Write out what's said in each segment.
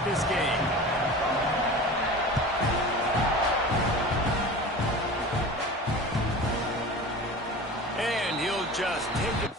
start this game. And he'll just take it.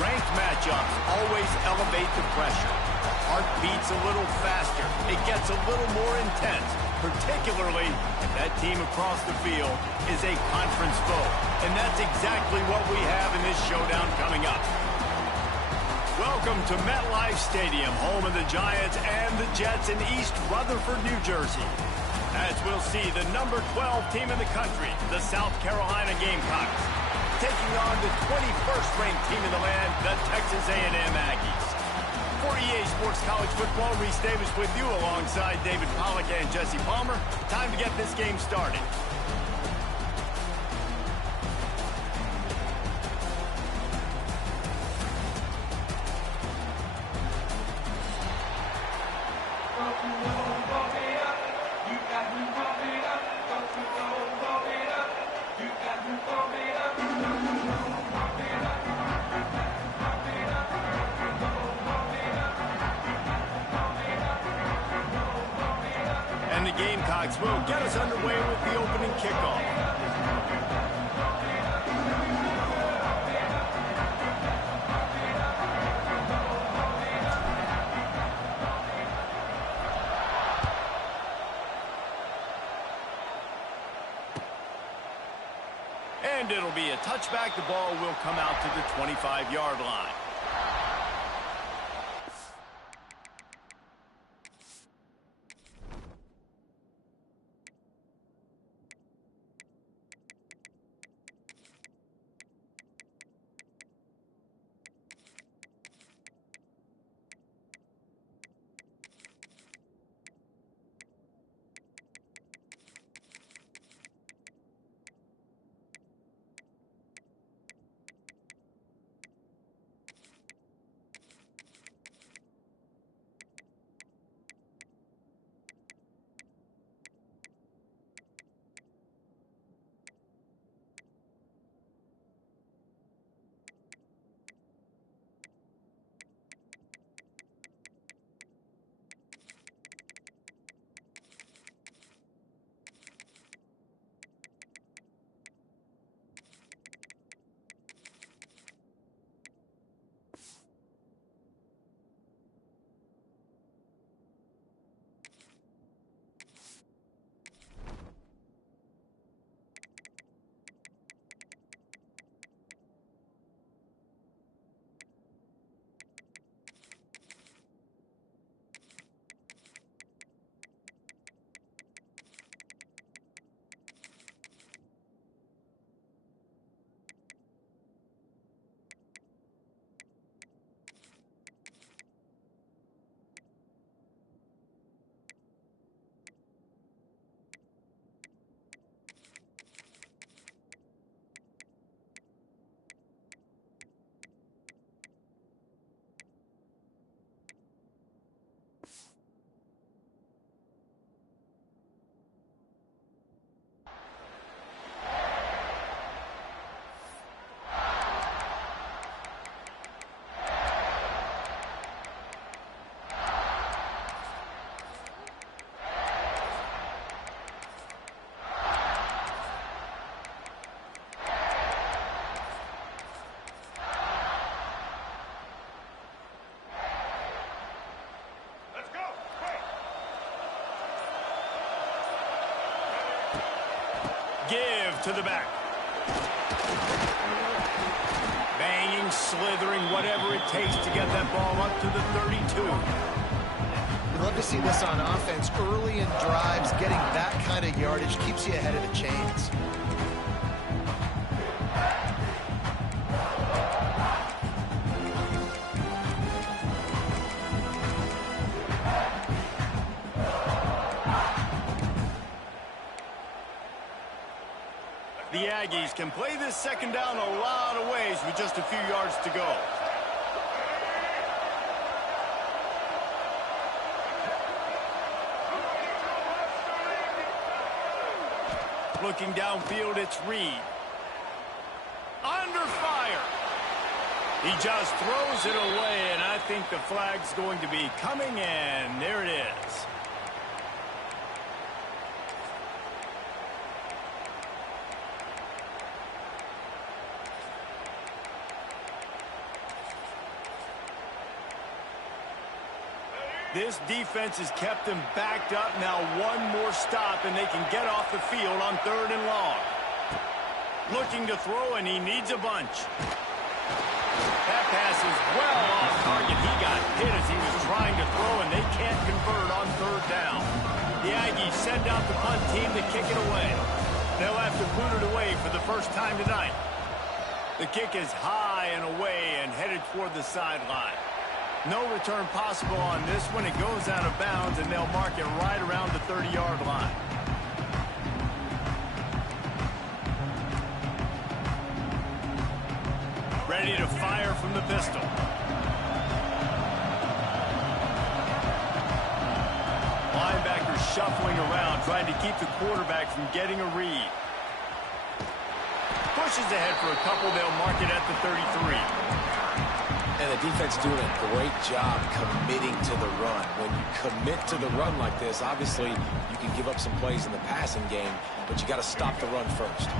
Ranked matchups always elevate the pressure. The heart beats a little faster. It gets a little more intense, particularly if that team across the field is a conference foe. And that's exactly what we have in this showdown coming up. Welcome to MetLife Stadium, home of the Giants and the Jets in East Rutherford, New Jersey. As we'll see, the number 12 team in the country, the South Carolina Gamecocks, taking on the 21st ranked team in the land, the Texas A&M Aggies. For EA Sports College Football, Reese Davis with you alongside David Pollack and Jesse Palmer. Time to get this game started. And the Gamecocks will get us underway with the opening kickoff. And it'll be a touchback. The ball will come out to the 25-yard line. to the back. Banging, slithering, whatever it takes to get that ball up to the 32. We'd love to see this on offense. Early in drives, getting that kind of yardage keeps you ahead of the chains. The Aggies can play this second down a lot of ways with just a few yards to go. Looking downfield, it's Reed. Under fire. He just throws it away, and I think the flag's going to be coming in. There it is. This defense has kept them backed up. Now one more stop, and they can get off the field on 3rd and long. Looking to throw, and he needs a bunch. That pass is well off target. He got hit as he was trying to throw, and they can't convert on 3rd down. The Aggies send out the punt team to kick it away. They'll have to boot it away for the first time tonight. The kick is high and away and headed toward the sideline. No return possible on this one. It goes out of bounds, and they'll mark it right around the 30-yard line. Ready to fire from the pistol. Linebacker shuffling around, trying to keep the quarterback from getting a read. Pushes ahead for a couple. They'll mark it at the 33. And the defense doing a great job committing to the run. When you commit to the run like this, obviously you can give up some plays in the passing game, but you got to stop the run first.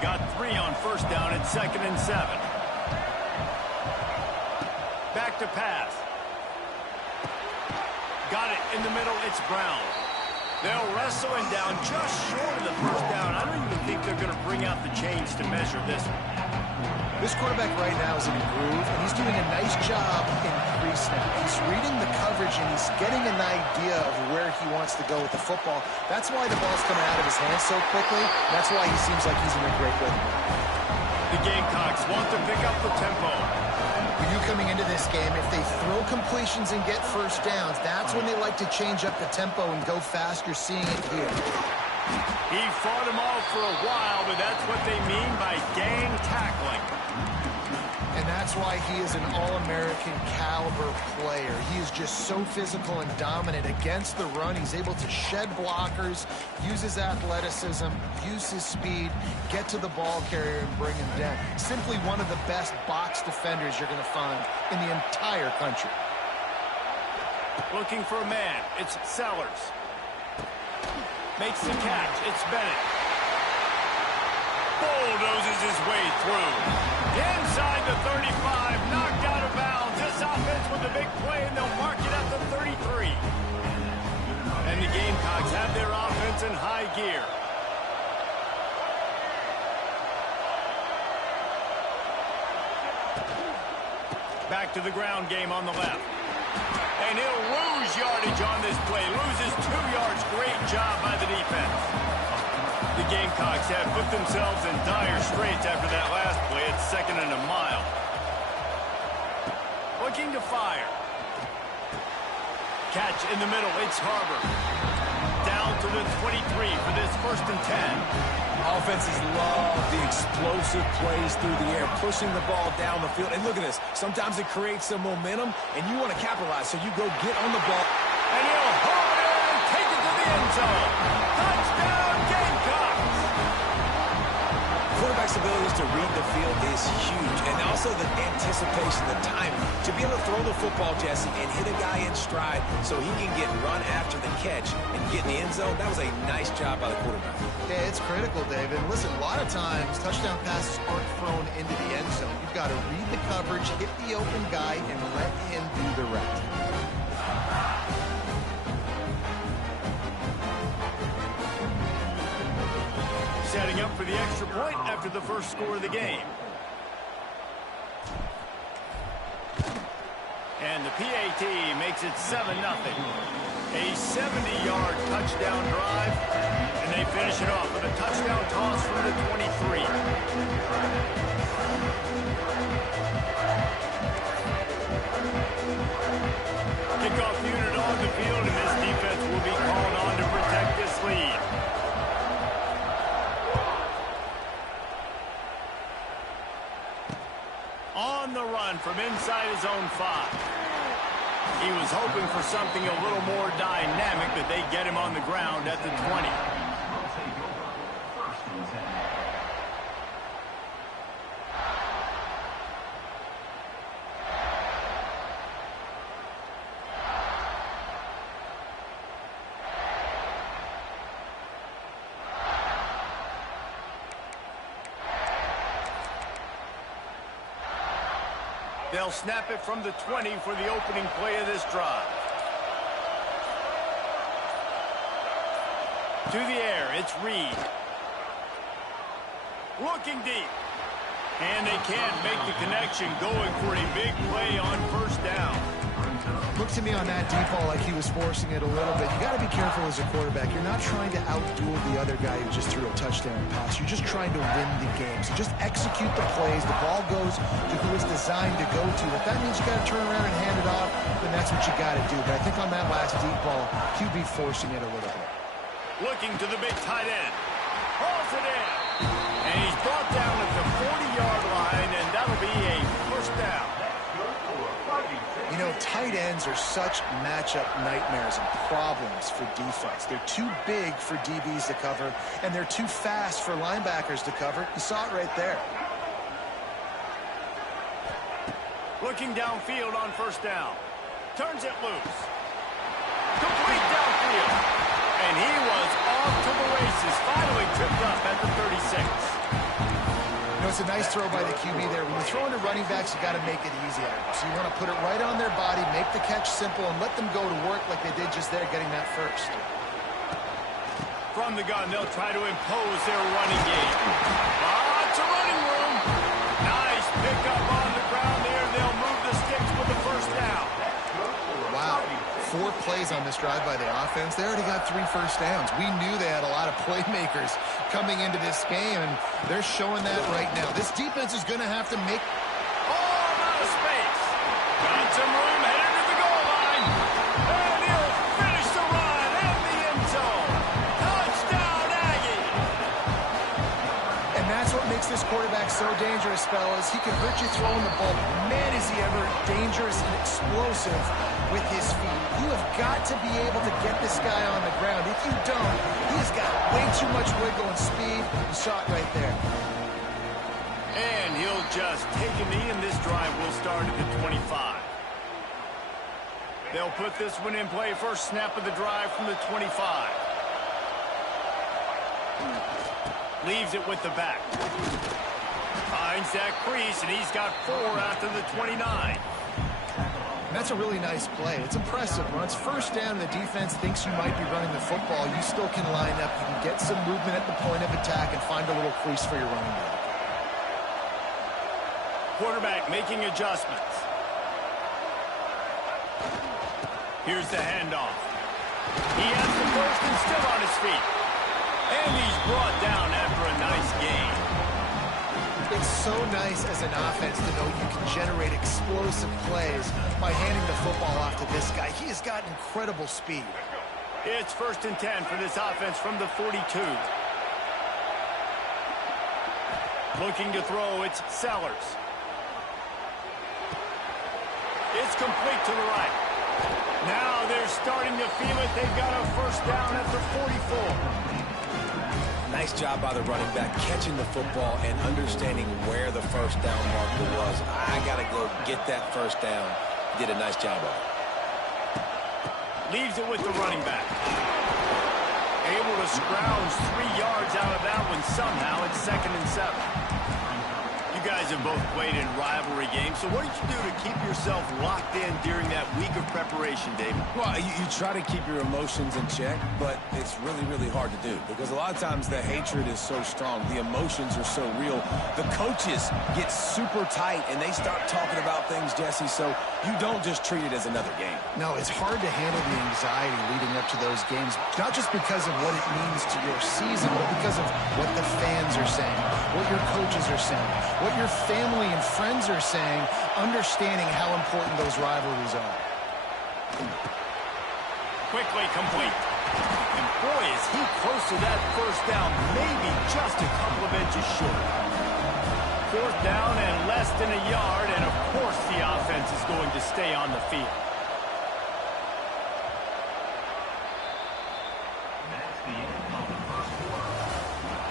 Got 3 on 1st down at 2nd and 7. Back to pass. Got it in the middle. It's Brown. They'll wrestle him down just short of the 1st down. I don't even think they're going to bring out the chains to measure this one. This quarterback right now is in a groove, and he's doing a nice job in pre-snap. He's reading the coverage, and he's getting an idea of where he wants to go with the football. That's why the ball's coming out of his hands so quickly. That's why he seems like he's in a great rhythm. The Gamecocks want to pick up the tempo. For you coming into this game, if they throw completions and get 1st downs, that's when they like to change up the tempo and go fast. You're seeing it here. He fought him off for a while, but that's what they mean by gang tackling. And that's why he is an All-American caliber player. He is just so physical and dominant against the run. He's able to shed blockers, use his athleticism, use his speed, get to the ball carrier and bring him down. Simply one of the best box defenders you're going to find in the entire country. Looking for a man. It's Sellers. Makes the catch. It's Bennett. Bulldozes his way through. Inside the 35. Knocked out of bounds. This offense with a big play, and they'll mark it at the 33. And the Gamecocks have their offense in high gear. Back to the ground game on the left. And he'll lose yardage on this play. Loses 2 yards. Great job by the defense. The Gamecocks have put themselves in dire straits after that last play. It's 2nd and a mile. Looking to fire. Catch in the middle. It's Harbor. Down to the 23 for this 1st and 10. Offenses love the explosive plays through the air, pushing the ball down the field. And look at this. Sometimes it creates some momentum, and you want to capitalize, so you go get on the ball. And he'll hold it and take it to the end zone. Touchdown, Gamecocks! Quarterback's ability to read the field is huge, and also the anticipation, the timing. To be able to throw the football, Jesse, and hit a guy in stride so he can get run after the catch and get in the end zone, that was a nice job by the quarterback. Yeah, it's critical, David. Listen, a lot of times, touchdown passes aren't thrown into the end zone. You've got to read the coverage, hit the open guy, and let him do the rest. setting up for the extra point after the first score of the game. And the PAT makes it 7-0. A 70-yard touchdown drive, and they finish it off with a touchdown toss from the 23. Kickoff unit on the field, and this defense will be called on to protect this lead. On the run from inside his own 5. He was hoping for something a little more dynamic, but they get him on the ground at the 20. They'll snap it from the 20 for the opening play of this drive. To the air, it's Reed. Looking deep. And they can't make the connection, going for a big play on first down. Looked to me on that deep ball like he was forcing it a little bit. You got to be careful as a quarterback. You're not trying to outduel the other guy who just threw a touchdown pass. You're just trying to win the game. So just execute the plays. The ball goes to who it's designed to go to. If that means you got to turn around and hand it off, then that's what you got to do. But I think on that last deep ball, QB forcing it a little bit. Looking to the big tight end. Hauls it in. And he's brought down at the 40-yard line, and that'll be a first down. You know, tight ends are such matchup nightmares and problems for defense. They're too big for DBs to cover, and they're too fast for linebackers to cover. You saw it right there. Looking downfield on first down. Turns it loose. Complete downfield. And he was off to the races. Finally tripped up at the 36. You know, it's a nice throw by the QB there. When you're throwing to running backs, you got to make it easy on them. So you want to put it right on their body, make the catch simple, and let them go to work like they did just there, getting that first. From the gun, they'll try to impose their running game. Lots of running room. Nice pickup on the ground there. They'll move the sticks with the first down. Wow. 4 plays on this drive by the offense. They already got 3 first downs. We knew they had a lot of playmakers coming into this game, and they're showing that right now. This defense is going to have to make... Oh, out of space. Got some room, headed to the goal line. And he'll finish the run in the end zone. Touchdown, Aggie. And that's what makes this quarterback so dangerous, fellas. He can hurt you throwing the ball. Man, is he ever dangerous and explosive with his feet. You have got to be able to get this guy on the ground. If you don't, he's got way too much wiggle and speed. You saw it right there. And he'll just take a knee, and this drive will start at the 25. They'll put this one in play. First snap of the drive from the 25. Leaves it with the back. Finds that crease, and he's got 4 after the 29. That's a really nice play. It's impressive. When it's first down and the defense thinks you might be running the football, you still can line up. You can get some movement at the point of attack and find a little crease for your running back. Quarterback making adjustments. Here's the handoff. He has the first and still on his feet. And he's brought down after a nice gain. It's so nice as an offense to know you can generate explosive plays by handing the football off to this guy. He has got incredible speed. It's 1st and 10 for this offense from the 42. Looking to throw, it's Sellers. It's complete to the right. Now they're starting to feel it. They've got a first down at the 44. Nice job by the running back, catching the football and understanding where the first down marker was. I got to go get that first down. Did a nice job of it. Leaves it with the running back. Able to scrounge 3 yards out of that one somehow. It's 2nd and 7. You guys have both played in rivalry games, so what did you do to keep yourself locked in during that week of preparation, David? Well, you try to keep your emotions in check, but it's really, really hard to do because a lot of times the hatred is so strong. The emotions are so real. The coaches get super tight, and they start talking about things, Jesse, so you don't just treat it as another game. No, it's hard to handle the anxiety leading up to those games, not just because of what it means to your season, but because of what the fans are saying, what your coaches are saying, what your family and friends are saying, understanding how important those rivalries are. Quickly complete. And boy, is he close to that first down, maybe just a couple of inches short. Fourth down and less than a yard, and of course the offense is going to stay on the field. That's the end of the first quarter.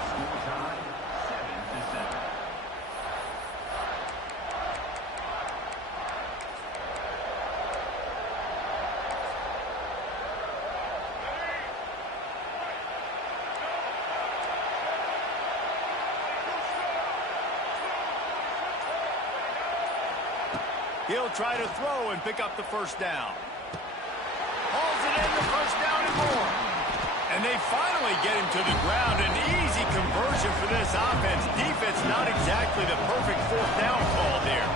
Score time, 7-7. He'll try to throw and pick up the first down. Hauls it in, the first down and more. And they finally get him to the ground. An easy conversion for this offense. Defense not exactly the perfect fourth down call there.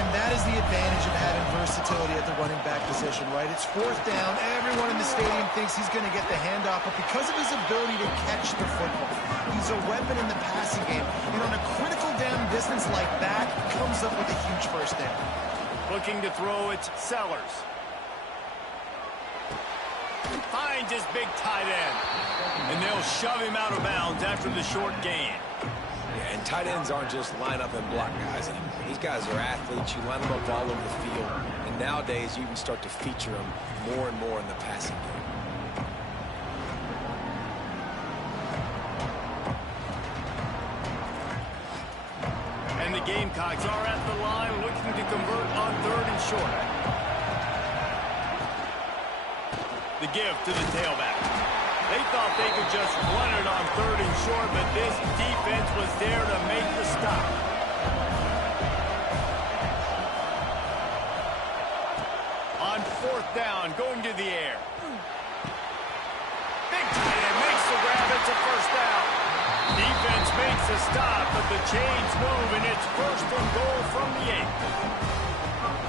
And that is the advantage of having versatility at the running back position, right? It's fourth down. Everyone in the stadium thinks he's going to get the handoff, but because of his ability to catch the football, he's a weapon in the passing game. And on a critical down distance like that, comes up with a huge first down. Looking to throw, it's Sellers. Finds his big tight end. And they'll shove him out of bounds after the short gain. Yeah, and tight ends aren't just line up and block guys anymore. These guys are athletes. You line them up all over the field. And nowadays, you can start to feature them more and more in the passing game. And the Gamecocks are at the line looking to convert on third and short. The give to the tailback. They thought they could just run it on third and short, but this defense was there to make the stop. On fourth down, going to the air. Big tight end makes the grab. It's a first down. Defense makes a stop, but the chains move, and it's first and goal from the 8.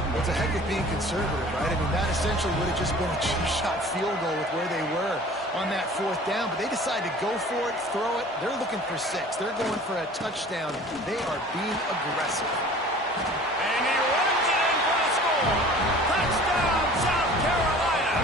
It's a heck of being conservative, right? I mean, that essentially would have just been a two-shot field goal with where they were on that fourth down, but they decided to go for it, throw it. They're looking for 6. They're going for a touchdown. They are being aggressive. And he runs it in for the score. Touchdown, South Carolina.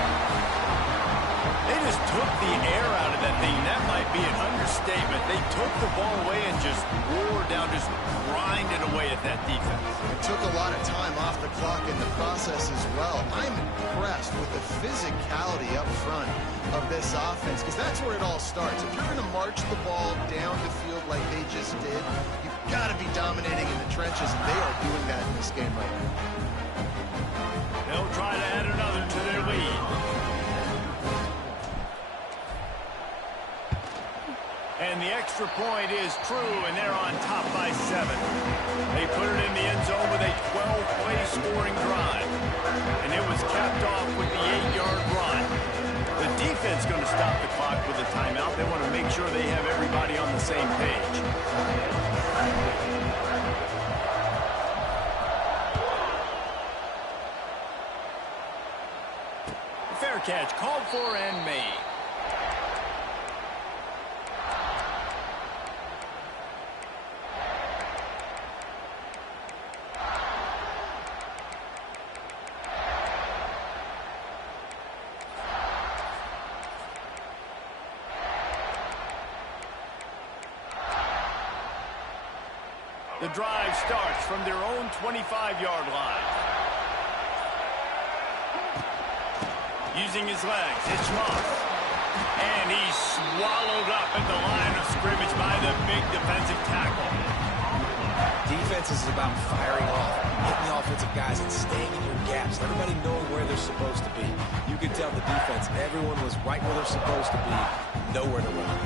They just took the air out of that thing. That might be an understatement. They took the ball away and just roared down, just grinded away at that defense. It took a lot of time off the clock in the process as well. I'm impressed with the physicality up front of this offense, because that's where it all starts. If you're going to march the ball down the field like they just did, you've got to be dominating in the trenches, and they are doing that in this game right now. They'll try to add another to their lead. And the extra point is true, and they're on top by 7. They put it in the end zone with a 12-play scoring drive. And it was capped off with the 8-yard run. The defense going to stop the clock with a timeout. They want to make sure they have everybody on the same page. Fair catch called for and made. The drive starts from their own 25-yard line. Using his legs, it's Moss. And he's swallowed up at the line of scrimmage by the big defensive tackle. Defense is about firing off, hitting the offensive guys, and staying in your gaps. Everybody knowing where they're supposed to be. You could tell the defense, everyone was right where they're supposed to be, nowhere to run.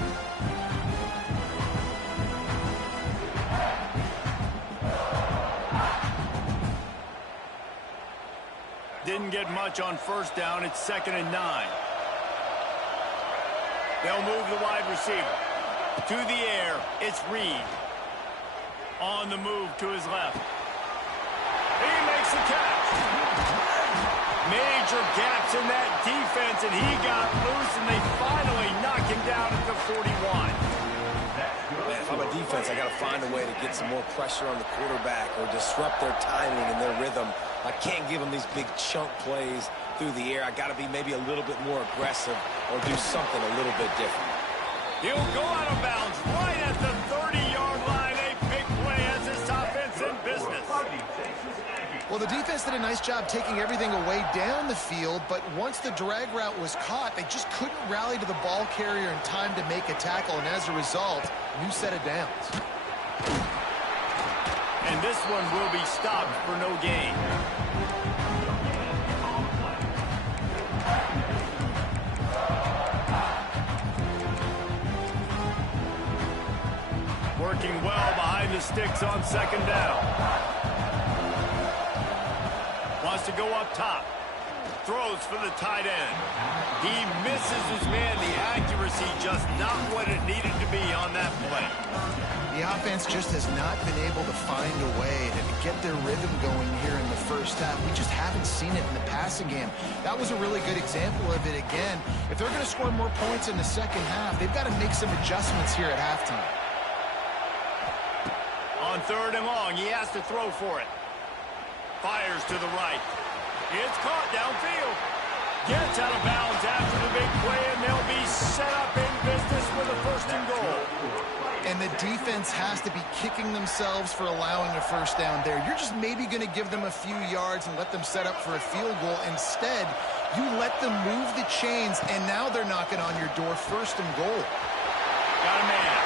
didn't get much on first down. It's 2nd and 9. They'll move the wide receiver. To the air, it's Reed. On the move to his left. He makes the catch. Major gaps in that defense, and he got loose, and they finally knock him down at the 41. Man, if I'm a defense, I got to find a way to get some more pressure on the quarterback or disrupt their timing and their rhythm. I can't give them these big chunk plays through the air. I got to be maybe a little bit more aggressive or do something a little bit different. He'll go out of bounds right at the 30-yard line. A big play as this offense in business. Well, the defense did a nice job taking everything away down the field, but once the drag route was caught, they just couldn't rally to the ball carrier in time to make a tackle, and as a result, new set of downs. And this one will be stopped for no gain. Working well behind the sticks on 2nd down. Wants to go up top. Throws for the tight end. He misses his man. The accuracy just not what it needed to be on that play. The offense just has not been able to find a way to get their rhythm going here in the first half. We just haven't seen it in the passing game. That was a really good example of it again. If they're going to score more points in the second half, they've got to make some adjustments here at halftime. On 3rd and long, he has to throw for it. Fires to the right. It's caught downfield. Gets out of bounds after the big play, and they'll be set up in business with a 1st and goal. And the defense has to be kicking themselves for allowing a first down there. You're just maybe going to give them a few yards and let them set up for a field goal. Instead, you let them move the chains, and now they're knocking on your door, 1st and goal. Got a man.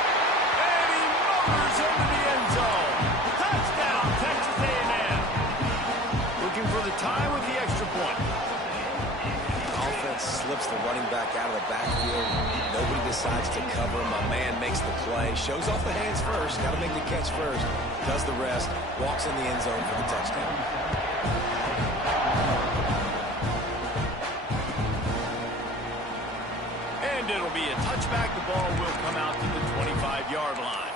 And he motors into the end zone. Touchdown, Texas A&M. Looking for the tie with the extra point. Offense slips the running back out of the backfield. Nobody decides to cover him. My man makes the play. Shows off the hands first. Got to make the catch first. Does the rest. Walks in the end zone for the touchdown. And it'll be a touchback. The ball will come out to the 25-yard line.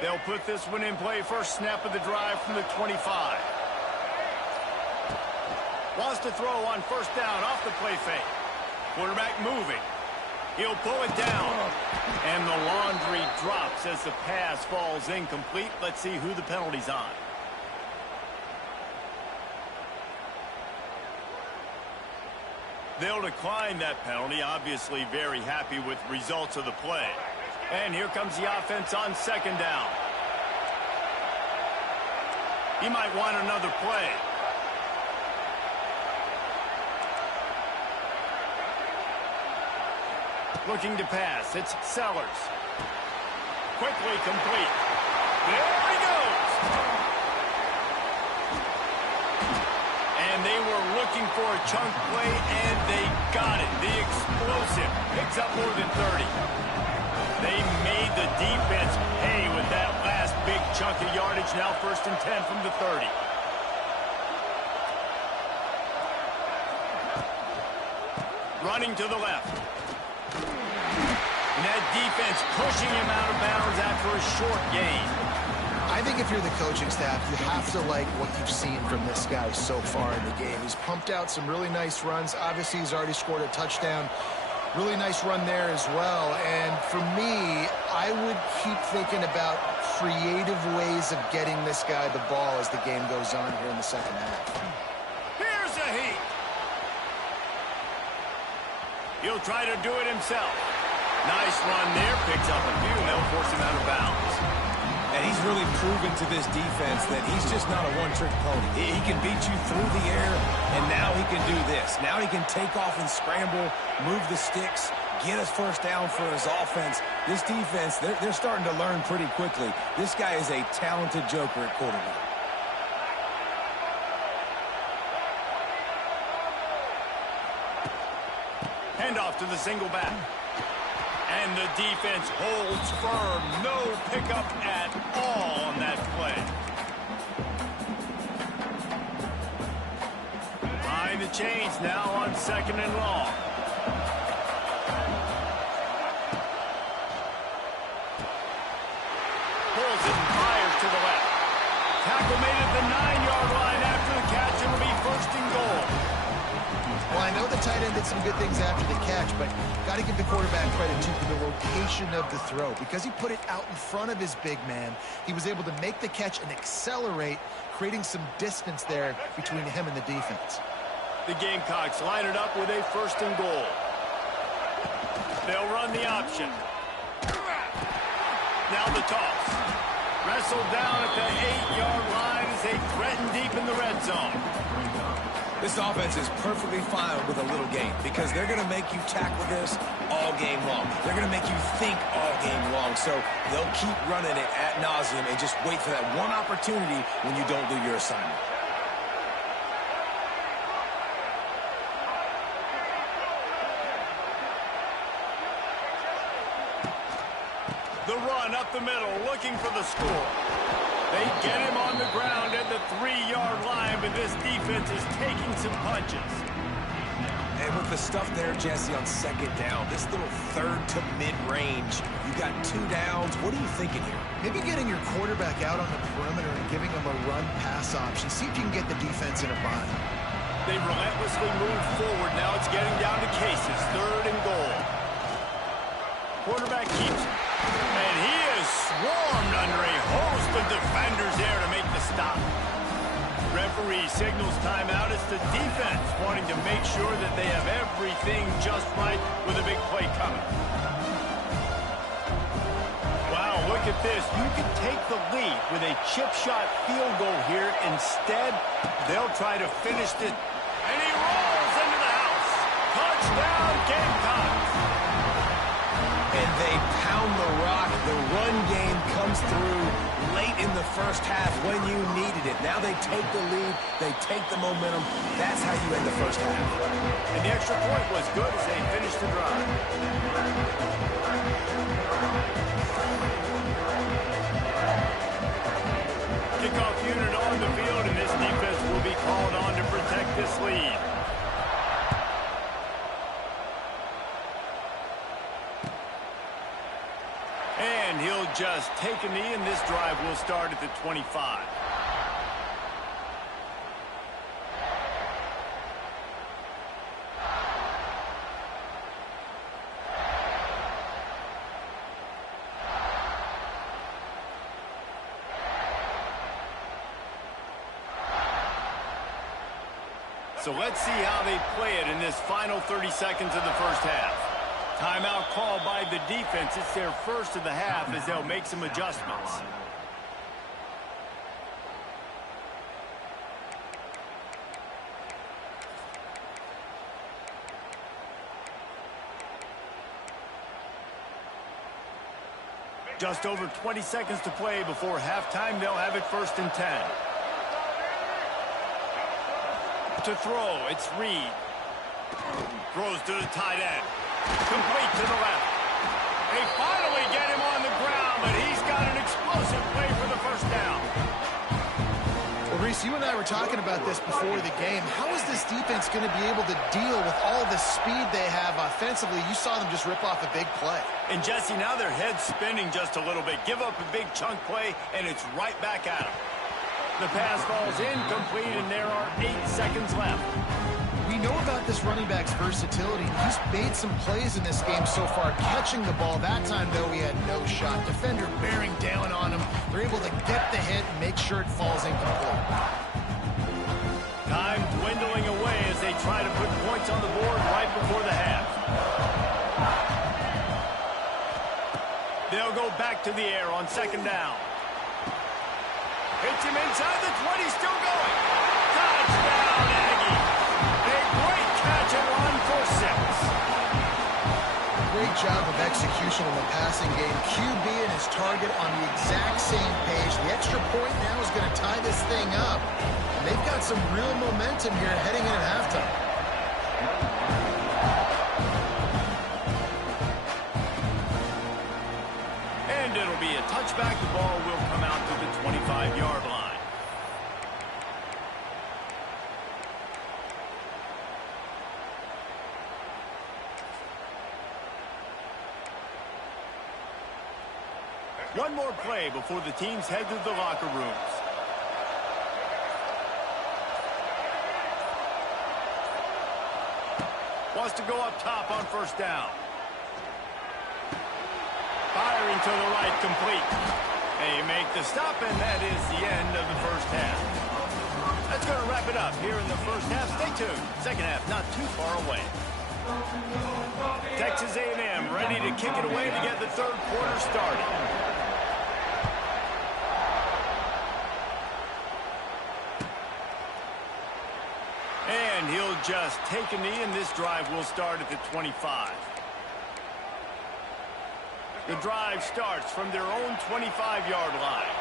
They'll put this one in play. First snap of the drive from the 25. Wants to throw on 1st down off the play fake. Quarterback moving. He'll pull it down. And the laundry drops as the pass falls incomplete. Let's see who the penalty's on. They'll decline that penalty. Obviously very happy with results of the play. And here comes the offense on 2nd down. He might want another play. Looking to pass. It's Sellers. Quickly complete. There he goes. And they were looking for a chunk play, and they got it. The explosive picks up more than 30. They made the defense pay with that last big chunk of yardage. Now 1st and 10 from the 30. Running to the left. And that defense pushing him out of bounds after a short gain. I think if you're the coaching staff, you have to like what you've seen from this guy so far in the game. He's pumped out some really nice runs. Obviously, he's already scored a touchdown. Really nice run there as well. And for me, I would keep thinking about creative ways of getting this guy the ball as the game goes on here in the second half. Here's a heat. He'll try to do it himself. Nice run there. Picks up a few, and they'll force him out of bounds. And he's really proven to this defense that he's just not a one-trick pony. He can beat you through the air, and now he can do this. Now he can take off and scramble, move the sticks, get us 1st down for his offense. This defense, they're starting to learn pretty quickly. This guy is a talented joker at quarterback. Handoff to the single back. And the defense holds firm. No pickup at all on that play. Behind the chains now on 2nd and long. Pulls it and fires to the left. Tackle made at the 9-yard line after the catch. It'll be 1st and goal. Well, I know the tight end did some good things after the catch, but got to give the quarterback credit, too, for the location of the throw. Because he put it out in front of his big man, he was able to make the catch and accelerate, creating some distance there between him and the defense. The Gamecocks line it up with a 1st and goal. They'll run the option. Now the toss. Wrestled down at the 8-yard line as they threaten deep in the red zone. This offense is perfectly fine with a little game because they're going to make you tackle this all game long. They're going to make you think all game long. So they'll keep running it ad nauseum and just wait for that one opportunity when you don't do your assignment. The run up the middle, looking for the score. They get him on the ground at the 3-yard line, but this defense is taking some punches. And with the stuff there, Jesse, on 2nd down, this little 3rd to mid-range, you got 2 downs. What are you thinking here? Maybe getting your quarterback out on the perimeter and giving him a run-pass option. See if you can get the defense in a bind. They relentlessly move forward. Now it's getting down to cases. 3rd and goal. Quarterback keeps it. And he is swarmed under a host of defenders there to make the stop. Referee signals timeout. It's the defense wanting to make sure that they have everything just right with a big play coming. Wow, look at this. You can take the lead with a chip shot field goal here. Instead, they'll try to finish it. And he rolls into the house. Touchdown, Gamecocks. And they pound the rock. The run game comes through late in the 1st half when you needed it. Now they take the lead. They take the momentum. That's how you end the 1st half. And the extra point was good as they finished the drive. Kickoff unit on the field, and this defense will be called on to protect this lead. And he'll just take a knee, and this drive will start at the 25. So let's see how they play it in this final 30 seconds of the 1st half. Timeout called by the defense. It's their 1st of the half as they'll make some adjustments. Just over 20 seconds to play before halftime. They'll have it 1st and 10. To throw, it's Reed. Throws to the tight end. Complete to the left. They finally get him on the ground, but he's got an explosive play for the 1st down. Well, Reese, you and I were talking about this before the game. How is this defense going to be able to deal with all the speed they have offensively? You saw them just rip off a big play. And, Jesse, now their head's spinning just a little bit. Give up a big chunk play, and it's right back at them. The pass falls incomplete, and there are 8 seconds left. We know about this running back's versatility. He's made some plays in this game so far, catching the ball. That time, though, he had no shot. Defender bearing down on him. They're able to get the hit and make sure it falls incomplete. Time dwindling away as they try to put points on the board right before the half. They'll go back to the air on 2nd down. Hits him inside the 20, still going. Touchdown, Aggie. A great catch and run for 6. Great job of execution in the passing game. QB and his target on the exact same page. The extra point now is going to tie this thing up. And they've got some real momentum here heading in at halftime. And it'll be a touchback. The ball will come out to the 25-yard line. One more play before the teams head to the locker rooms. Wants to go up top on first down. Firing to the right, complete. They make the stop, and that is the end of the first half. That's going to wrap it up here in the first half. Stay tuned. Second half not too far away. Texas A&M ready to kick it away to get the third quarter started. And he'll just take a knee, and this drive will start at the 25. The drive starts from their own 25-yard line.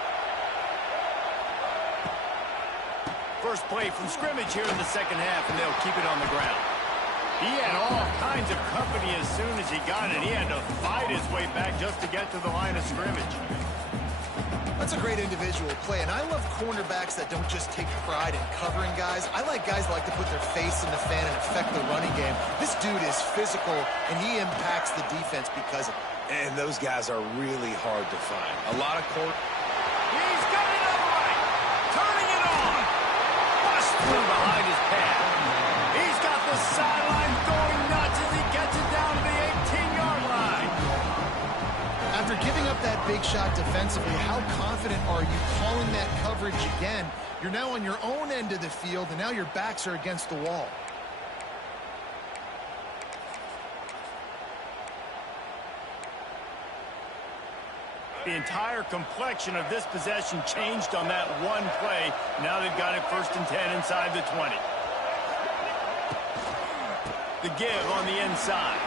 First play from scrimmage here in the second half, and they'll keep it on the ground. He had all kinds of company as soon as he got it. He had to fight his way back just to get to the line of scrimmage. That's a great individual play, and I love cornerbacks that don't just take pride in covering guys. I like guys that like to put their face in the fan and affect the running game. This dude is physical, and he impacts the defense because of it. And those guys are really hard to find. A lot of court. He's got it upright. Turning it on. Bust through behind his pad. He's got the sideline going nuts as he gets it down to the 18-yard line. After giving up that big shot defensively, how confident are you calling that coverage again? You're now on your own end of the field, and now your backs are against the wall. The entire complexion of this possession changed on that one play. Now they've got it 1st and 10 inside the 20. The give on the inside.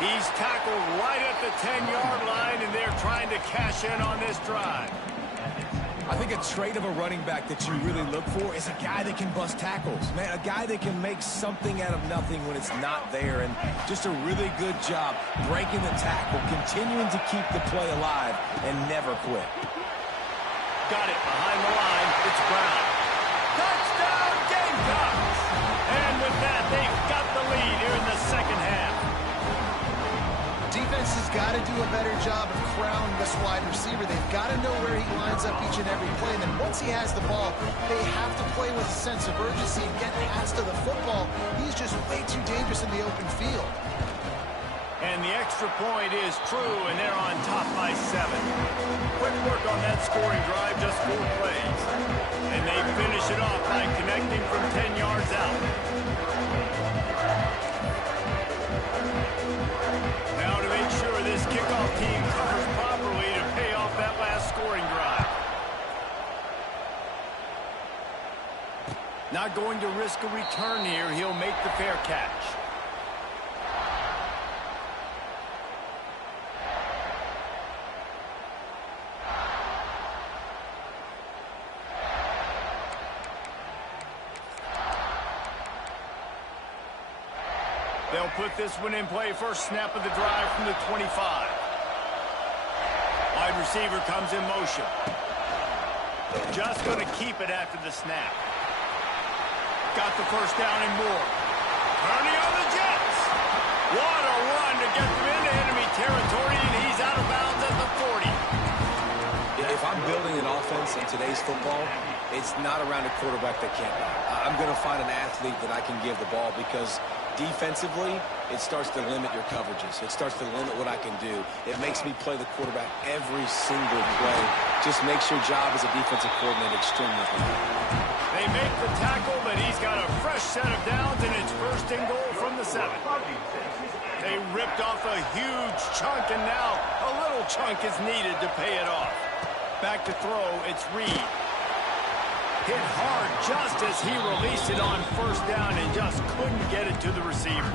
He's tackled right at the 10-yard line, and they're trying to cash in on this drive. I think a trait of a running back that you really look for is a guy that can bust tackles. Man, a guy that can make something out of nothing when it's not there. And just a really good job breaking the tackle, continuing to keep the play alive, and never quit. Got it behind the line. It's Brown. Touchdown, Gamecocks! And with that, they've got the lead here in the second half. Defense has got to do a better job of crowding this wide receiver. They've got to know where he lines up each and every play. And then once he has the ball, they have to play with a sense of urgency and get past to the football. He's just way too dangerous in the open field. And the extra point is true, and they're on top by 7. Quick work on that scoring drive, just 4 plays. And they finish it off by connecting from 10 yards out. Now to make sure this kickoff team covers properly to pay off that last scoring drive. Not going to risk a return here. He'll make the fair catch. They'll put this one in play. First snap of the drive from the 25. Wide receiver comes in motion. Just going to keep it after the snap. Got the first down and more. Turning on the Jets. What a run to get them into enemy territory, and he's out of bounds at the 40. If I'm building an offense in today's football, it's not around a quarterback that can't run. I'm going to find an athlete that I can give the ball because defensively, it starts to limit your coverages. It starts to limit what I can do. It makes me play the quarterback every single play. Just makes your job as a defensive coordinator extremely hard. They make the tackle, but he's got a fresh set of downs, and it's 1st and goal from the 7. They ripped off a huge chunk, and now a little chunk is needed to pay it off. Back to throw, it's Reed. Hit hard just as he released it on first down and just couldn't get it to the receiver.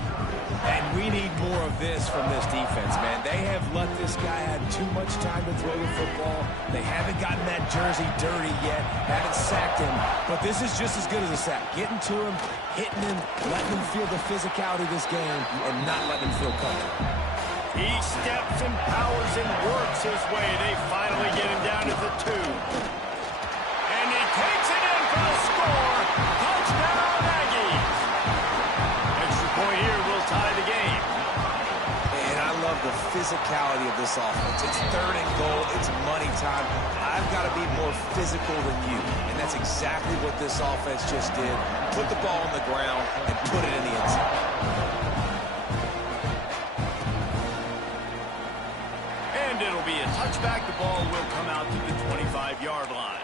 And we need more of this from this defense, man. They have let this guy have too much time to throw the football. They haven't gotten that jersey dirty yet, haven't sacked him. But this is just as good as a sack. Getting to him, hitting him, letting him feel the physicality of this game, and not letting him feel comfortable. He steps and powers and works his way. They finally get him down to the 2. And he takes it in for the score. Touchdown, Aggies. Extra point here will tie the game. And I love the physicality of this offense. It's 3rd and goal. It's money time. I've got to be more physical than you. And that's exactly what this offense just did. Put the ball on the ground and put it in the end zone. And it'll be a touchback. The ball will come out to the 25-yard line.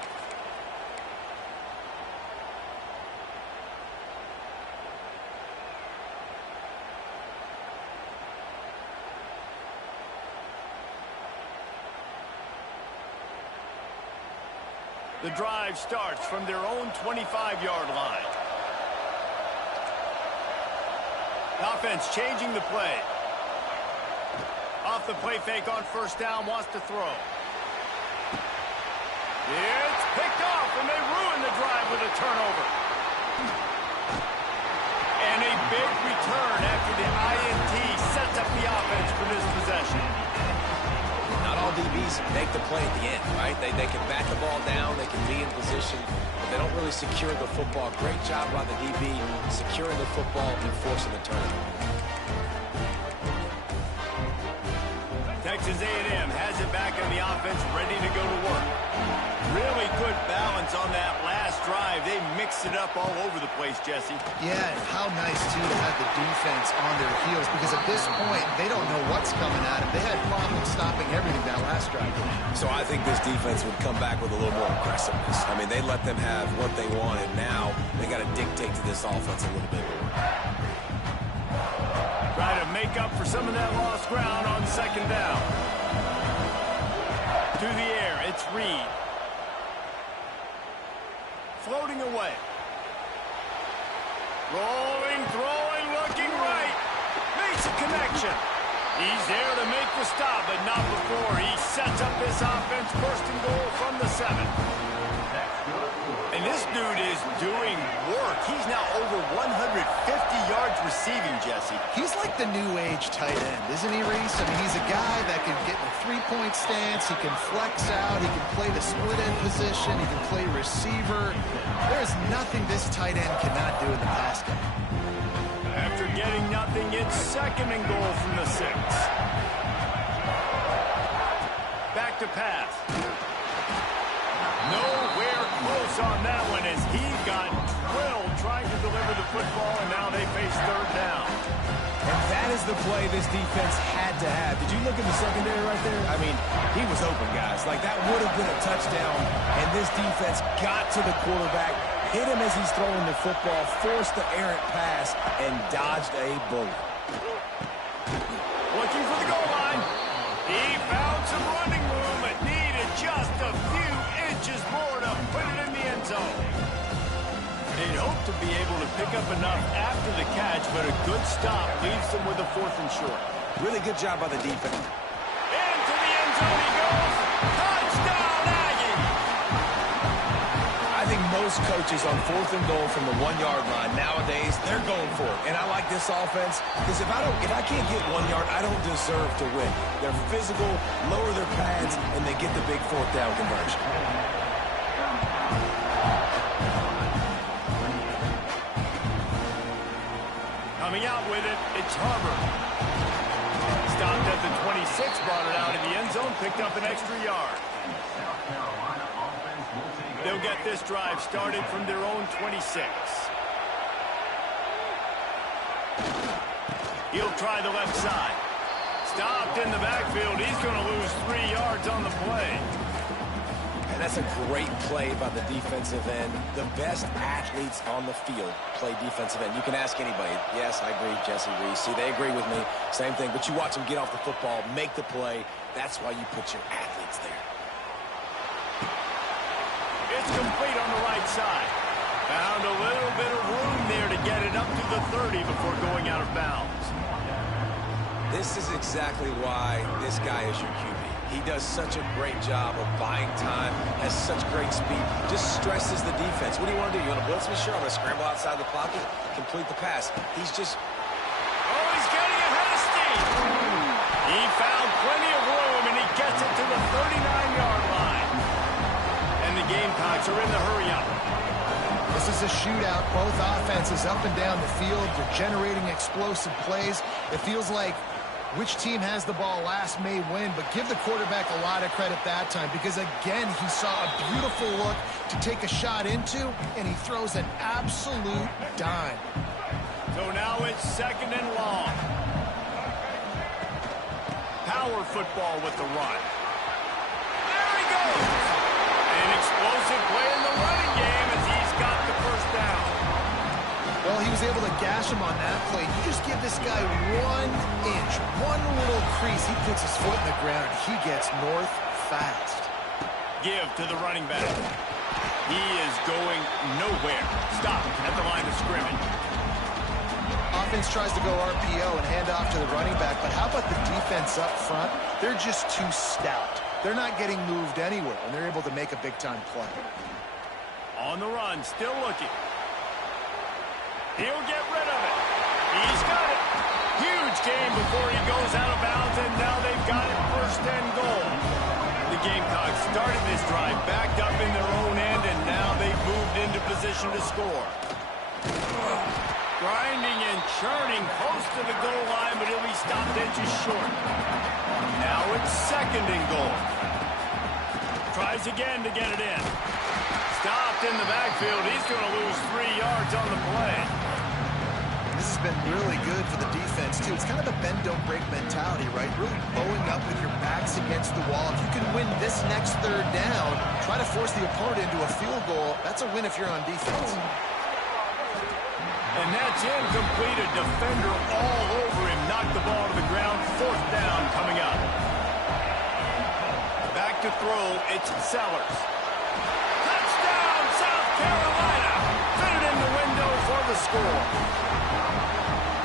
The drive starts from their own 25-yard line. The offense changing the play. Off the play fake on 1st down, wants to throw. It's picked off, and they ruin the drive with a turnover. And a big return after the INT sets up the offense for this possession. Not all DBs make the play at the end, right? They can bat the ball down, they can be in position, but they don't really secure the football. Great job by the DB securing the football and forcing the turnover. Texas A&M has it back on the offense, ready to go to work. Really good balance on that last drive. They mixed it up all over the place, Jesse. Yeah, and how nice, too, to have the defense on their heels, because at this point, they don't know what's coming at them. They had problems stopping everything that last drive. So I think this defense would come back with a little more aggressiveness. I mean, they let them have what they wanted. Now they got to dictate to this offense a little bit more. Try to make up for some of that lost ground on 2nd down. To the air, it's Reed. Floating away. Rolling, throwing, looking right. Makes a connection. He's there to make the stop, but not before. He sets up this offense 1st and goal from the 7. And this dude is doing work. He's now over 150 yards receiving, Jesse. He's like the new age tight end, isn't he, Reese? I mean, he's a guy that can get in a 3-point stance. He can flex out. He can play the split end position. He can play receiver. There's nothing this tight end cannot do in the pass game. After getting nothing, it's 2nd and goal from the 6. Back to pass. Nowhere close on that one as he got drilled trying to deliver the football, and now they face 3rd down. And that is the play this defense had to have. Did you look at the secondary right there? I mean, he was open, guys. Like, that would have been a touchdown, and this defense got to the quarterback, hit him as he's throwing the football, forced the errant pass, and dodged a bullet. Looking for the goal line. He found some running room, but needed just a few inches more to put it in the end zone. They'd hope to be able to pick up enough after the catch, but a good stop leaves them with a 4th and short. Really good job by the defense. Into the end zone he goes. Touchdown, Aggie! I think most coaches on 4th and goal from the 1-yard line nowadays, they're going for it. And I like this offense because if I can't get 1 yard, I don't deserve to win. They're physical, lower their pads, and they get the big 4th down conversion. Coming out with it, it's Harbor. Stopped at the 26, brought it out in the end zone, picked up an extra yard. They'll get this drive started from their own 26. He'll try the left side. Stopped in the backfield. He's going to lose 3 yards on the play. And that's a great play by the defensive end. The best athletes on the field play defensive end. You can ask anybody. Yes, I agree, Jesse Reese. See, they agree with me. Same thing. But you watch them get off the football, make the play. That's why you put your athletes there. It's complete on the right side. Found a little bit of room there to get it up to the 30 before going out of bounds. This is exactly why this guy is your QB. He does such a great job of buying time, has such great speed, just stresses the defense. What do you want to do? You want to blitz me? Sure, I'm going to scramble outside the pocket, complete the pass. He's just... Oh, he's getting ahead of steam. He found plenty of room, and he defense are in the hurry-up. This is a shootout. Both offenses up and down the field. They're generating explosive plays. It feels like which team has the ball last may win, but give the quarterback a lot of credit that time because, again, he saw a beautiful look to take a shot into, and he throws an absolute dime. So now it's 2nd and long. Power football with the run. There he goes. An explosive play in the running game as he's got the first down. Well, he was able to gash him on that play. You just give this guy 1 inch, one little crease. He puts his foot in the ground, and he gets north fast. Give to the running back. He is going nowhere. Stop at the line of scrimmage. Offense tries to go RPO and hand off to the running back, but how about the defense up front? They're just too stout. They're not getting moved anywhere, and they're able to make a big-time play. On the run, still looking. He'll get rid of it. He's got it. Huge game before he goes out of bounds, and now they've got it 1st and goal. The Gamecocks started this drive backed up in their own end, and now they've moved into position to score. Grinding and churning close to the goal line, but he'll be stopped inches short. Now it's 2nd and goal. Tries again to get it in. Stopped in the backfield. He's going to lose 3 yards on the play. This has been really good for the defense, too. It's kind of a bend-don't-break mentality, right? Really bowing up with your backs against the wall. If you can win this next 3rd down, try to force the opponent into a field goal. That's a win if you're on defense. And that's incomplete. A defender all over him. Knocked the ball to the ground. 4th down coming up. Back to throw. It's Sellers. Touchdown, South Carolina. Fitted in the window for the score.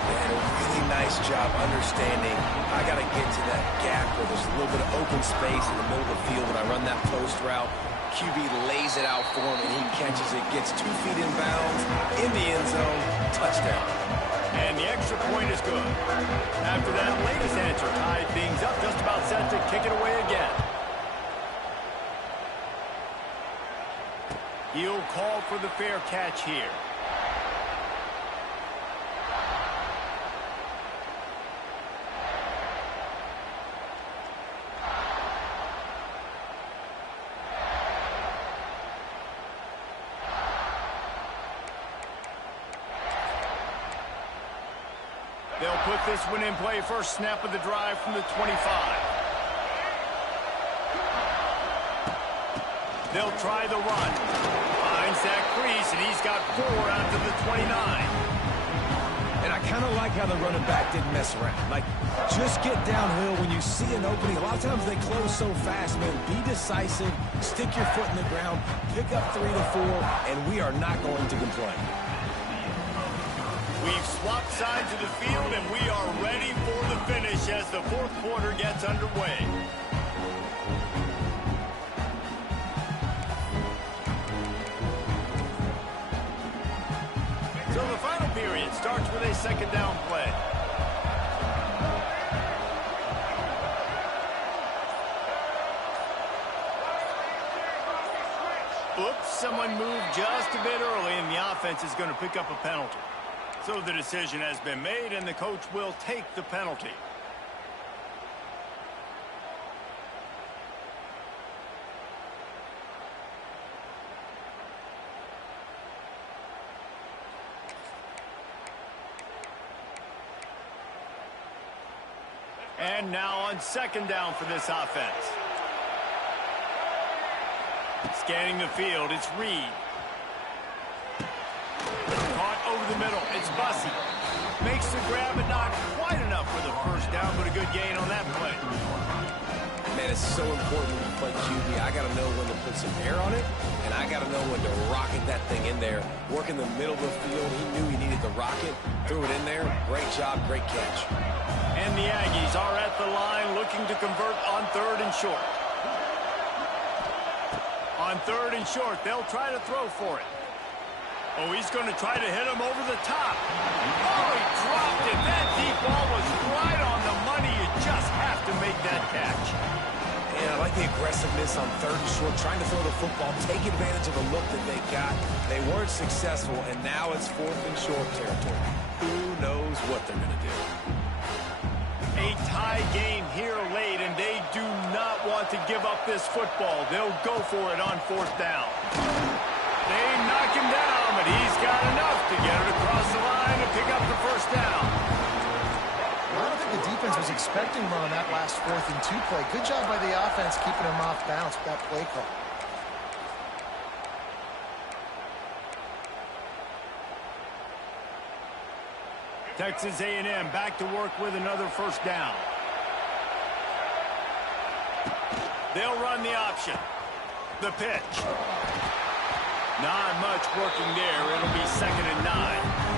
And a really nice job understanding I got to get to that gap where there's a little bit of open space in the middle of the field when I run that post route. QB lays it out for him, and he catches it, gets 2 feet in bounds, in the end zone, touchdown. And the extra point is good. After that latest answer tied things up, just about set to kick it away again. He'll call for the fair catch here. They'll put this one in play. First snap of the drive from the 25. They'll try the run. Finds that crease, and he's got 4 out to the 29. And I kind of like how the running back didn't mess around. Like, just get downhill when you see an opening. A lot of times they close so fast, man. Be decisive, stick your foot in the ground, pick up 3 to 4, and we are not going to complain. We've swapped sides of the field, and we are ready for the finish as the 4th quarter gets underway. So the final period starts with a 2nd down play. Oops, someone moved just a bit early, and the offense is going to pick up a penalty. So the decision has been made, and the coach will take the penalty. And now on 2nd down for this offense. Scanning the field, it's Reed. Caught over the middle, it's Bussey. Makes the grab, but not quite enough for the first down, but a good gain on that play. Man, it's so important when you play QB. I got to know when to put some air on it, and I got to know when to rocket that thing in there. Work in the middle of the field. He knew he needed the rocket, threw it in there. Great job, great catch. And the Aggies are at the line looking to convert on 3rd and short. On 3rd and short, they'll try to throw for it. Oh, he's going to try to hit him over the top. Oh, he dropped it. That deep ball was right on the money. You just have to make that catch. And I like like the aggressiveness on 3rd and short, trying to throw the football, take advantage of the look that they got. They weren't successful, and now it's 4th and short territory. Who knows what they're going to do? A tie game here late, and they do not want to give up this football. They'll go for it on 4th down. They knock him down, but he's got enough to get it across the line and pick up the 1st down. I don't think the defense was expecting him on that last 4th and 2 play. Good job by the offense keeping him off balance with that play call. Texas A&M back to work with another 1st down. They'll run the option. The pitch. Not much working there. It'll be 2nd and 9.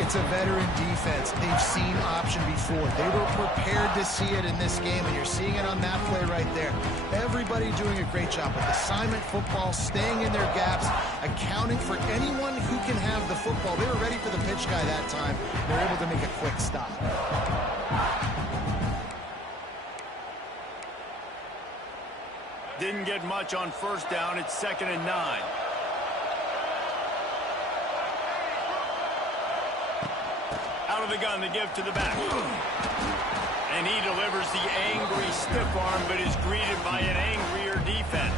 It's a veteran defense. They've seen option before. They were prepared to see it in this game, and you're seeing it on that play right there. Everybody doing a great job with assignment football, staying in their gaps, accounting for anyone who can have the football. They were ready for the pitch guy that time. They're able to make a quick stop. Didn't get much on 1st down. It's 2nd and 9. Out of the gun to give to the back. And he delivers the angry stiff arm, but is greeted by an angrier defense.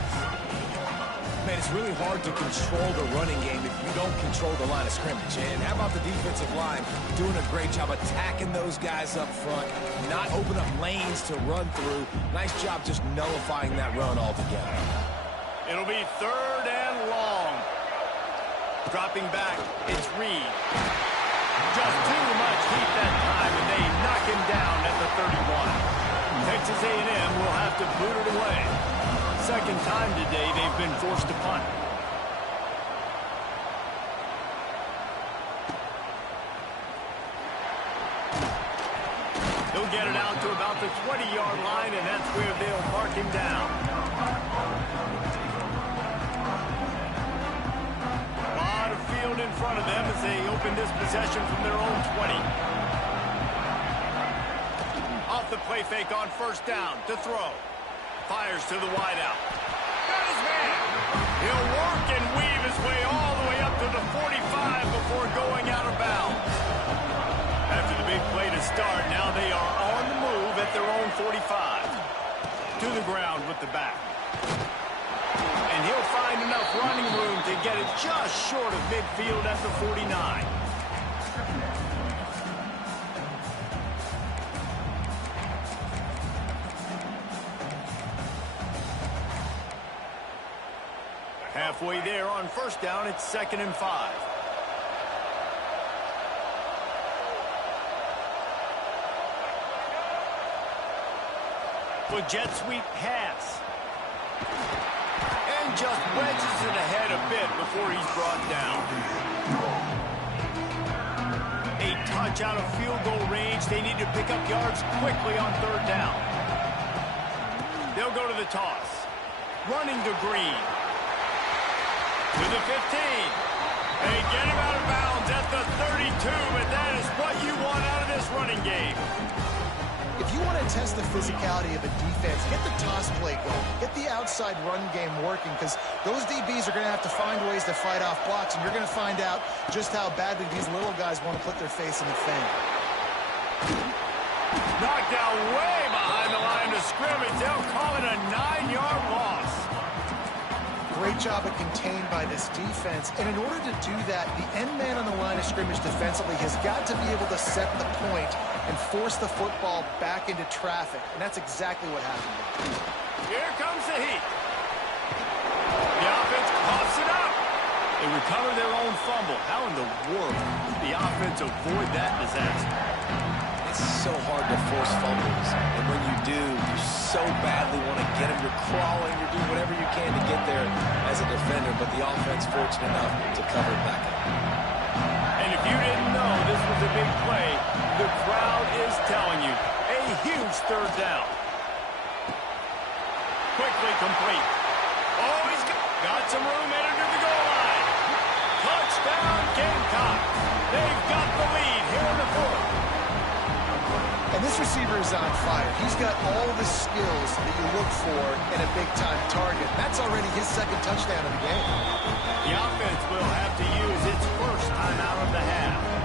Man, it's really hard to control the running game if you don't control the line of scrimmage. And how about the defensive line doing a great job attacking those guys up front, not open up lanes to run through. Nice job just nullifying that run altogether. It'll be 3rd and long. Dropping back, it's Reed. Just too much heat that time, and they knock him down at the 31. Texas A&M will have to boot it away. 2nd time today they've been forced to punt. They'll get it out to about the 20-yard line, and that's where they'll mark him down. A lot of field in front of them as they open this possession from their own 20. Off the play fake on 1st down to throw. Fires to the wideout. Got his man. He'll work and weave his way all the way up to the 45 before going out of bounds. After the big play to start, now they are on the move at their own 45. To the ground with the back. And he'll find enough running room to get it just short of midfield at the 49. Halfway there on 1st down, it's 2nd and 5. With jet sweep pass. And just wedges it ahead a bit before he's brought down. A touch out of field goal range. They need to pick up yards quickly on 3rd down. They'll go to the toss. Running to Green. To the 15. They get him out of bounds at the 32, but that is what you want out of this running game. If you want to test the physicality of a defense, get the toss play going. Get the outside run game working, because those DBs are going to have to find ways to fight off blocks, and you're going to find out just how badly these little guys want to put their face in the fan. Knocked down way behind the line of scrimmage. They'll call it a 9-yard loss. Great job of contained by this defense. And in order to do that, the end man on the line of scrimmage defensively has got to be able to set the point and force the football back into traffic. And that's exactly what happened. Here comes the heat. The offense coughs it up. They recover their own fumble. How in the world did the offense avoid that disaster? It's so hard to force fumbles. And when you do, you so badly want to get them. You're crawling. You're doing whatever you can to get there as a defender. But the offense fortunate enough to cover it back up. And if you didn't know this was a big play, the crowd is telling you. A huge 3rd down. Quickly complete. Oh, he's got some room headed to the goal line. Touchdown, Gamecocks. They've got the lead here in the 4th. And And this receiver is on fire. He's got all the skills that you look for in a big-time target. That's already his second touchdown of the game. The offense will have to use its first timeout of the half.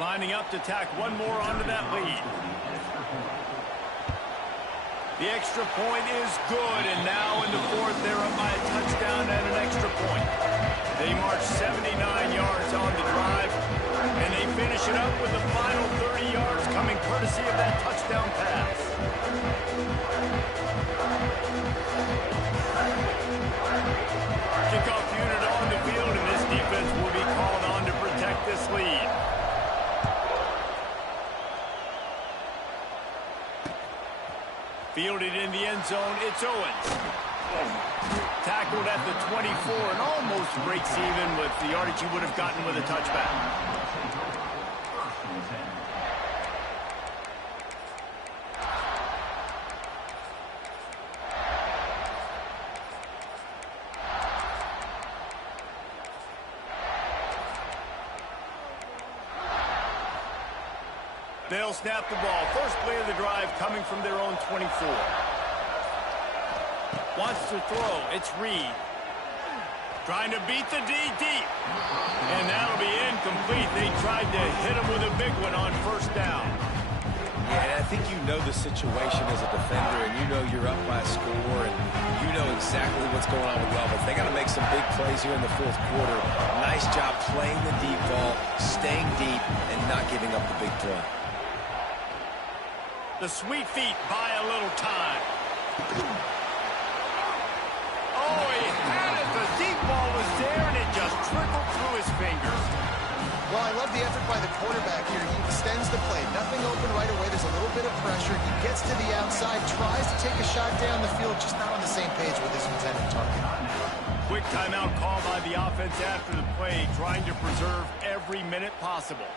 Lining up to tack one more onto that lead. The extra point is good, and now in the fourth, they're up by a touchdown and an extra point. They march 79 yards on the drive, and they finish it up with the final 30 yards coming courtesy of that touchdown pass. Kickoff unit on the field, and this defense will be called on to protect this lead. Fielded in the end zone, it's Owens. Tackled at the 24 and almost breaks even with the yardage he would have gotten with a touchback. They'll snap the ball. First play of the drive coming from their own 24. Wants to throw. It's Reed. Trying to beat the D deep. And that'll be incomplete. They tried to hit him with a big one on first down. Yeah, I think you know the situation as a defender, and you know you're up by a score, and you know exactly what's going on with the offense. They got to make some big plays here in the fourth quarter. Nice job playing the deep ball, staying deep, and not giving up the big play. The sweet feet buy a little time. Oh, he had it. The deep ball was there, and it just trickled through his fingers. Well, I love the effort by the quarterback here. He extends the play. Nothing open right away. There's a little bit of pressure. He gets to the outside, tries to take a shot down the field, just not on the same page with his intended target. Quick timeout call by the offense after the play, trying to preserve every minute possible.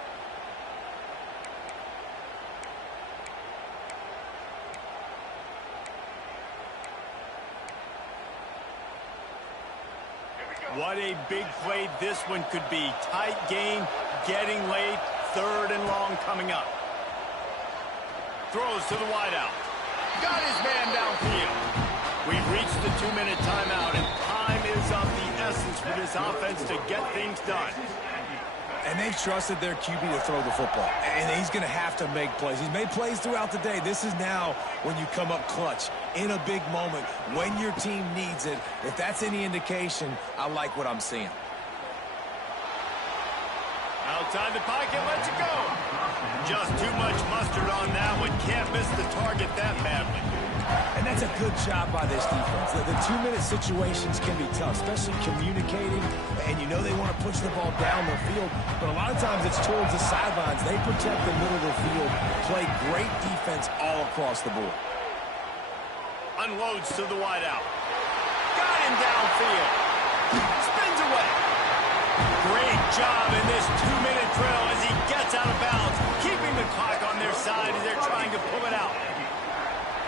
What a big play this one could be. Tight game, getting late, third and long coming up. Throws to the wideout. Got his man downfield. We've reached the 2-minute timeout, and time is of the essence for this offense to get things done. And they've trusted their QB to throw the football. And he's going to have to make plays. He's made plays throughout the day. This is now when you come up clutch in a big moment when your team needs it. If that's any indication, I like what I'm seeing. Outside the pocket, lets it go. Just too much mustard on that one. Can't miss the target that badly. And that's a good job by this defense. The 2-minute situations can be tough, especially communicating, and you know they want to push the ball down the field, but a lot of times it's towards the sidelines. They protect the middle of the field, play great defense all across the board. Unloads to the wideout. Got him downfield. Spins away. Great job in this 2-minute drill as he gets out of bounds, keeping the clock on their side as they're trying to pull it out.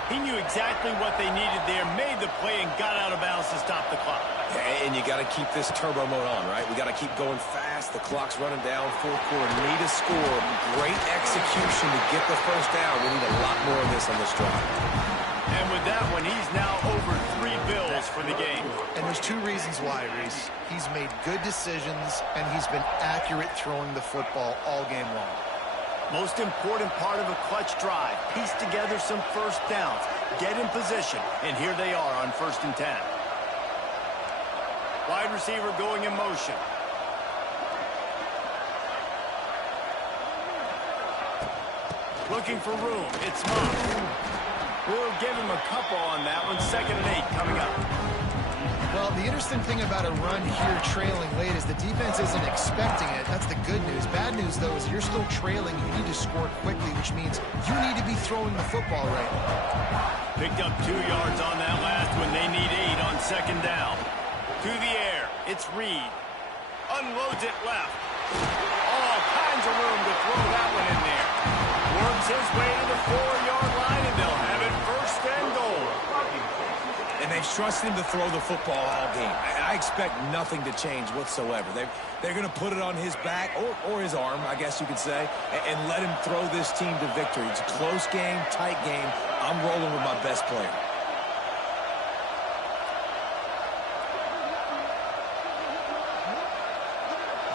He knew exactly what they needed there, made the play, and got out of bounds to stop the clock. And you got to keep this turbo mode on, right? We got to keep going fast. The clock's running down. Fourth quarter, need a score. Great execution to get the first down. We need a lot more of this on this drive. And with that one, he's now over 3 bills for the game. And there's 2 reasons why, Reese. He's made good decisions, and he's been accurate throwing the football all game long. Most important part of a clutch drive. Piece together some first downs. Get in position. And here they are on 1st and 10. Wide receiver going in motion. Looking for room. It's Moss. We'll give him a couple on that one. 2nd and 8 coming up. Well, the interesting thing about a run here trailing late is the defense isn't expecting it. That's the good news. Bad news, though, is you're still trailing. You need to score quickly, which means you need to be throwing the football right now. Picked up 2 yards on that last one. They need 8 on 2nd down. To the air. It's Reed. Unloads it left. All kinds tons of room to throw that one in there. Works his way to the 4-yard line, and they'll have it first and goal. And they've trusted him to throw the football all game. I expect nothing to change whatsoever. They're going to put it on his back, or his arm, I guess you could say, and let him throw this team to victory. It's a close game, tight game. I'm rolling with my best player.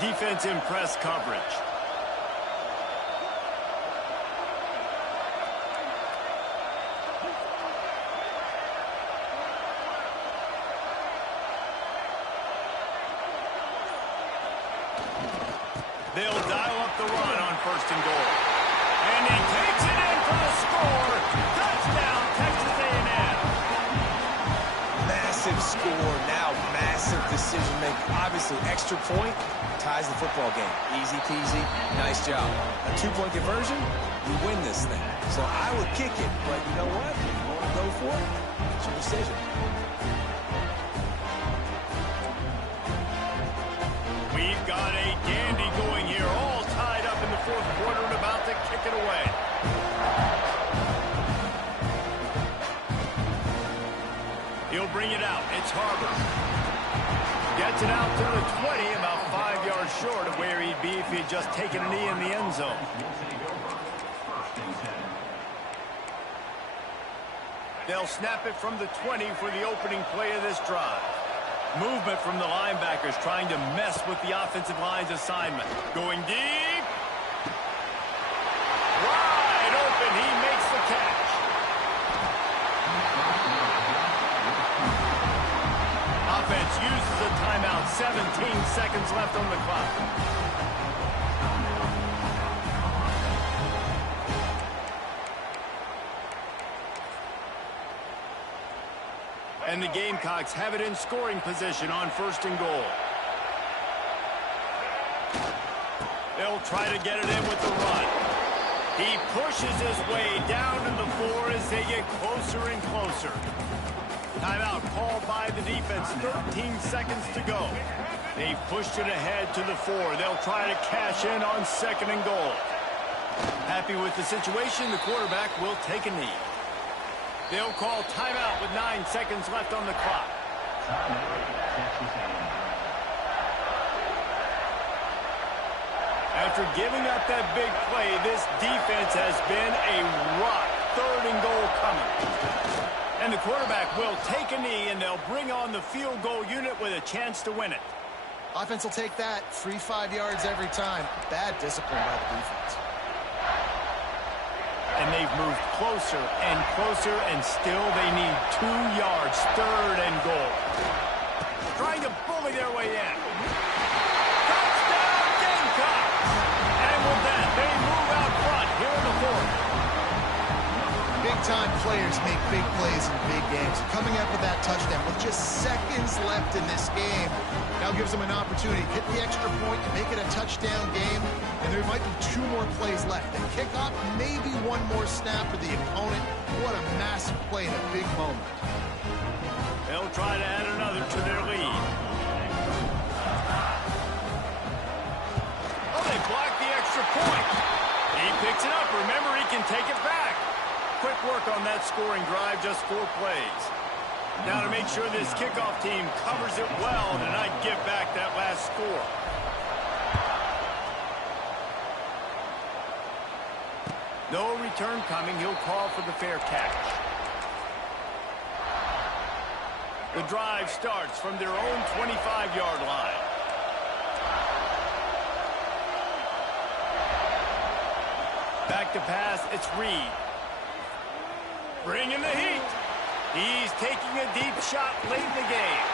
Defense in press coverage. They'll dial up the run on first and goal. And he takes it in for the score. Touchdown, Texas A&M. Massive score, now massive decision-making. Obviously, extra point ties the football game. Easy peasy, nice job. A 2-point conversion, we win this thing. So I would kick it, but you know what? You want to go for it? It's your decision. We've got a dandy going here, all tied up in the fourth quarter and about to kick it away. He'll bring it out. It's Harbor. Gets it out to the 20, about 5 yards short of where he'd be if he had just taken a knee in the end zone. They'll snap it from the 20 for the opening play of this drive. Movement from the linebackers trying to mess with the offensive line's assignment. Going deep. Wide open. He makes the catch. Offense uses a timeout. 17 seconds left on the clock. And the Gamecocks have it in scoring position on first and goal. They'll try to get it in with the run. He pushes his way down to the 4 as they get closer and closer. Timeout called by the defense. 13 seconds to go. They've pushed it ahead to the 4. They'll try to cash in on second and goal. Happy with the situation, the quarterback will take a knee. They'll call timeout with 9 seconds left on the clock. After giving up that big play, this defense has been a rock. Third and goal coming. And the quarterback will take a knee, and they'll bring on the field goal unit with a chance to win it. Offense will take that. 3-5 yards every time. Bad discipline by the defense. And they've moved closer and closer, and still they need 2 yards. Third and goal. Trying to bully their way in. Touchdown, Gamecocks! And with that, they move out front here in the fourth. Big-time players make big plays in big games. Coming up with that touchdown with just seconds left in this game now gives them an opportunity to hit the extra point and make it a touchdown game. And there might be 2 more plays left. They kick off, maybe 1 more snap for the opponent. What a massive play in a big moment. They'll try to add another to their lead. Oh, they blocked the extra point. He picks it up. Remember, he can take it back. Quick work on that scoring drive, just 4 plays. Now to make sure this kickoff team covers it well and not give back that last score. No return coming. He'll call for the fair catch. The drive starts from their own 25-yard line. Back to pass, it's Reed. Bringing the heat. He's taking a deep shot late in the game.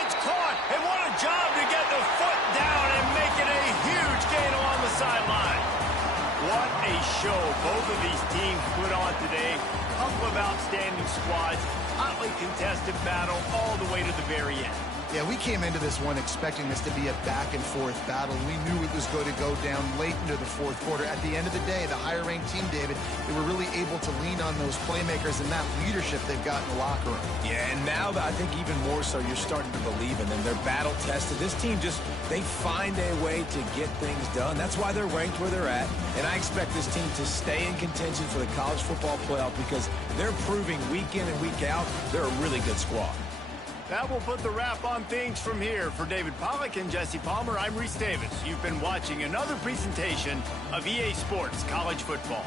It's caught, and what a job to get the foot down and make it a huge gain along the sideline. What a show both of these teams put on today. Couple of outstanding squads, hotly contested battle all the way to the very end. Yeah, we came into this one expecting this to be a back-and-forth battle. We knew it was going to go down late into the fourth quarter. At the end of the day, the higher-ranked team, David, they were really able to lean on those playmakers and that leadership they've got in the locker room. Yeah, and now I think even more so, you're starting to believe in them. They're battle-tested. This team they find a way to get things done. That's why they're ranked where they're at. And I expect this team to stay in contention for the college football playoff because they're proving week in and week out they're a really good squad. That will put the wrap on things from here. For David Pollack and Jesse Palmer, I'm Reese Davis. You've been watching another presentation of EA Sports College Football.